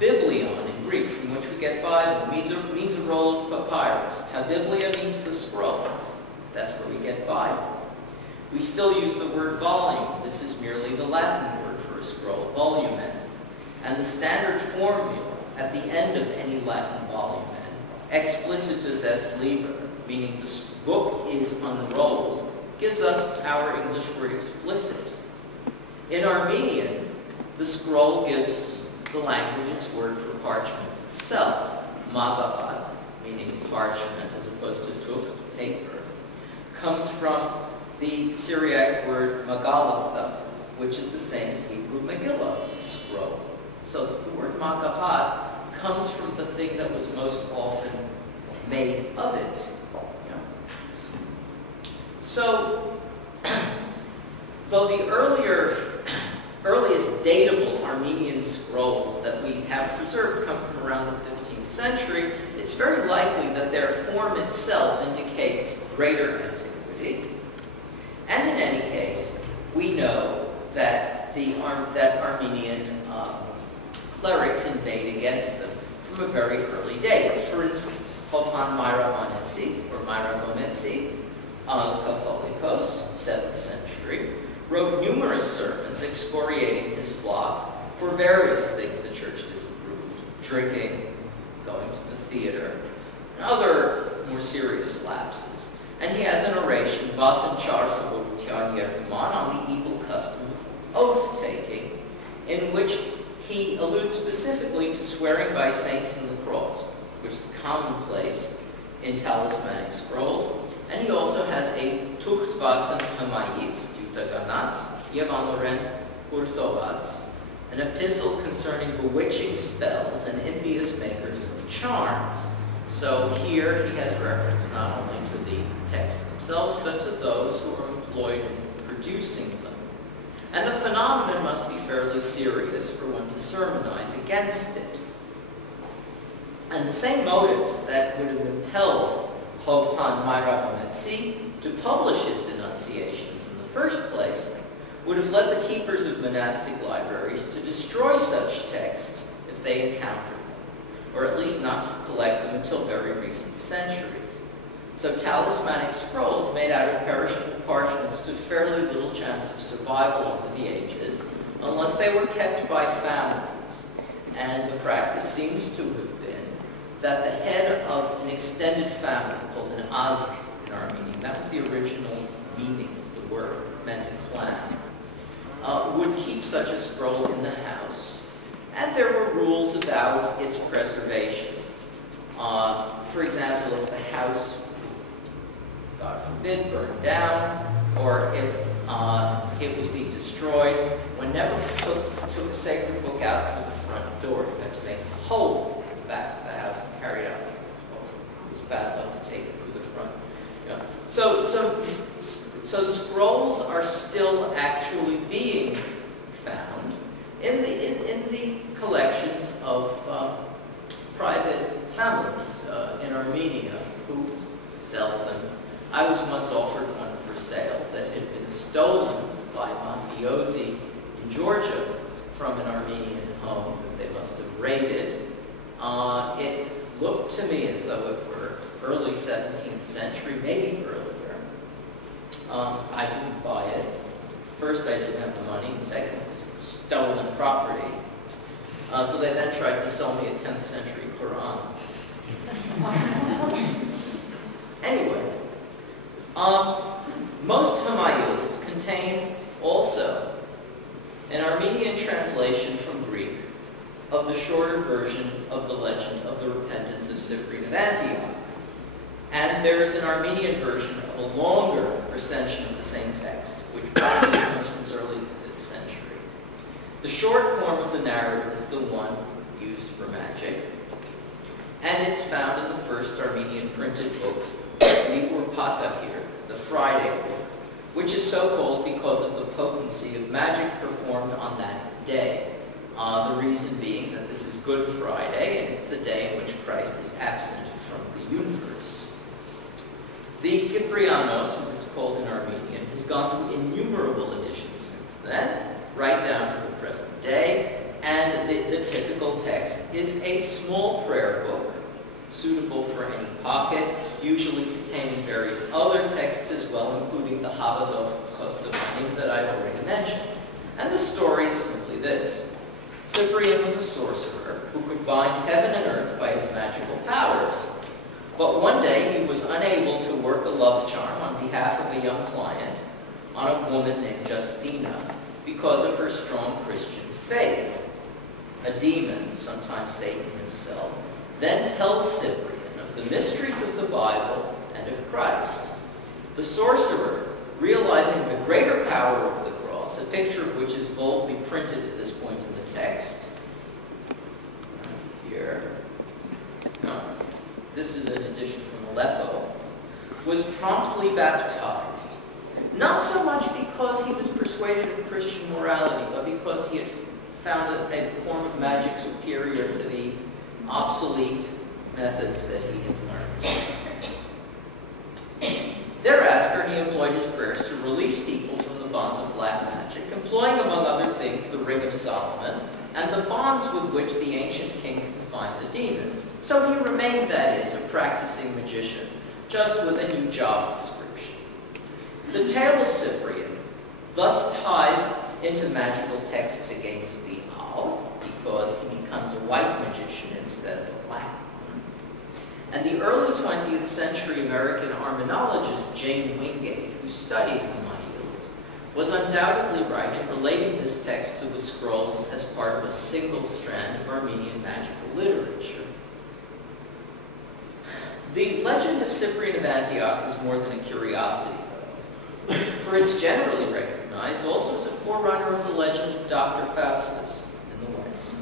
Biblion in Greek, from which we get Bible, means a roll of papyrus. Tabiblia means the scrolls. That's where we get Bible. We still use the word volume. This is merely the Latin word for a scroll, volumen. And the standard formula at the end of any Latin volumen, explicitus est liber, meaning the book is unrolled, gives us our English word explicit. In Armenian, the scroll gives the language its word for parchment itself, magabat, meaning parchment as opposed to tucht, paper, comes from the Syriac word magalatha, which is the same as Hebrew Megillah, scroll. So that the word magabat comes from the thing that was most often made of it. So, though the earliest datable Armenian scrolls that we have preserved come from around the 15th century, it's very likely that their form itself indicates greater antiquity. And in any case, we know that Armenian clerics inveighed against them from a very early date. For instance, Hovhan Myragonetsi, or Myragonetsi, Catholicos, 7th century, wrote numerous sermons excoriating his flock for various things the church disapproved: drinking, going to the theater, and other more serious lapses. And he has an oration, Vasan Char Saborutyan Yertman, on the evil custom of oath-taking, in which he alludes specifically to swearing by saints in the cross, which is commonplace in talismanic scrolls. And he also has a Tucht Vasan Hmayil, Ganats, Yevanoren Kurtovats, an epistle concerning bewitching spells and impious makers of charms. So here he has reference not only to the texts themselves, but to those who are employed in producing them. And the phenomenon must be fairly serious for one to sermonize against it. And the same motives that would have impelled Hovhan Myragonetsi to publish his denunciations in the first place would have led the keepers of monastic libraries to destroy such texts if they encountered them, or at least not to collect them until very recent centuries. So talismanic scrolls made out of perishable parchment stood fairly little chance of survival over the ages unless they were kept by families. And the practice seems to have been that the head of an extended family, called an azk in Armenian, that was the original meaning of the word, meant a clan, would keep such a scroll in the house. And there were rules about its preservation. For example, if the house, God forbid, burned down, or if it was being destroyed, whenever you took a sacred book out through the front door, you had to make a hole in the back of the house and carry it out. It was bad luck to take it through the front. Yeah. So scrolls are still actually being found in the collections of private families in Armenia who sell them. I was once offered one for sale that had been stolen by mafiosi in Georgia from an Armenian home that they must have raided. It looked to me as though it were early 17th century, maybe earlier. I didn't buy it. First, I didn't have the money, and second, it was stolen property. So they then tried to sell me a 10th century Quran. Anyway, most Hmayils contain also an Armenian translation from Greek of the shorter version of the legend of the repentance of Cyprian of Antioch. And there is an Armenian version of a longer recension of the same text, which probably comes from as early as the 5th century. The short form of the narrative is the one used for magic, and it's found in the first Armenian printed book, Krikor here, the Friday book, which is so called because of the potency of magic performed on that day. The reason being that this is Good Friday, and it's the day in which Christ is absent from the universe. The Kyprianos, as it's called in Armenian, has gone through innumerable editions since then, right down to the present day, And the typical text is a small prayer book, suitable for any pocket, usually containing various other texts as well, including the Habadov Chostofanim that I've already mentioned. And the story is simply this. Cyprian was a sorcerer who could bind heaven and earth by his magical powers. But one day he was unable to work a love charm on behalf of a young client on a woman named Justina because of her strong Christian faith. A demon, sometimes Satan himself, then tells Cyprian of the mysteries of the Bible and of Christ. The sorcerer, realizing the greater power of the cross, a picture of which is boldly printed at this point in the text, here, this is an edition from Aleppo, was promptly baptized. Not so much because he was persuaded of Christian morality, but because he had found a form of magic superior to the obsolete methods that he had learned. Thereafter, he employed his prayers to release people from the bonds of black magic, employing, among other things, the Ring of Solomon and the bonds with which the ancient king confined the demons. So he remained, that is, a practicing magician, just with a new job description. The tale of Cyprian thus ties into magical texts against the owl, because he becomes a white magician instead of a black one. And the early 20th century American Armenologist Jane Wingate, who studied Hmayils, was undoubtedly right in relating this text to the scrolls as part of a single strand of Armenian magical literature. The legend of Cyprian of Antioch is more than a curiosity, though, for it's generally recognized also as a forerunner of the legend of Dr. Faustus in the West.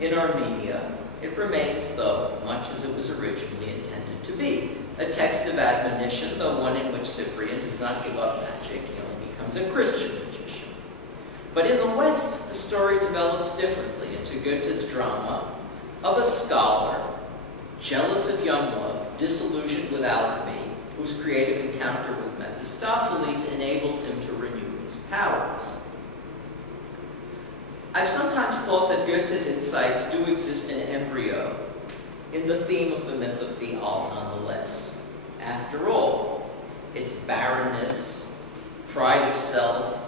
In Armenia, it remains, though, much as it was originally intended to be, a text of admonition, though one in which Cyprian does not give up magic, he only becomes a Christian magician. But in the West, the story develops differently into Goethe's drama of a scholar, jealous of young love, disillusioned with alchemy, whose creative encounter with Mephistopheles enables him to renew his powers. I've sometimes thought that Goethe's insights do exist in embryo in the theme of the myth of the owl nonetheless. After all, its barrenness, pride of self,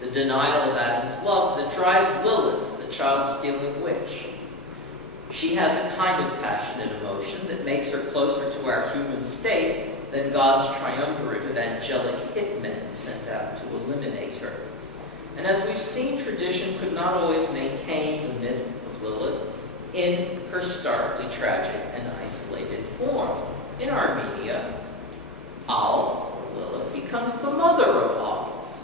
the denial of Adam's love that drives Lilith, the child-stealing witch. She has a kind of passionate emotion that makes her closer to our human state than God's triumvirate of angelic hitmen sent out to eliminate her. And as we've seen, tradition could not always maintain the myth of Lilith in her starkly tragic and isolated form. In Armenia, Al, or Lilith, becomes the mother of owls,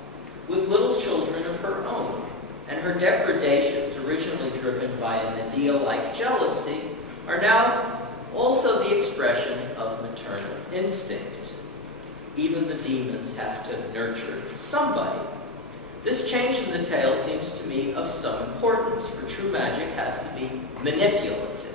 with little children of her own, and her depredations, originally driven by a Medea-like jealousy, are now also the expression of maternal instinct. Even the demons have to nurture somebody. This change in the tale seems to me of some importance, for true magic has to be manipulative.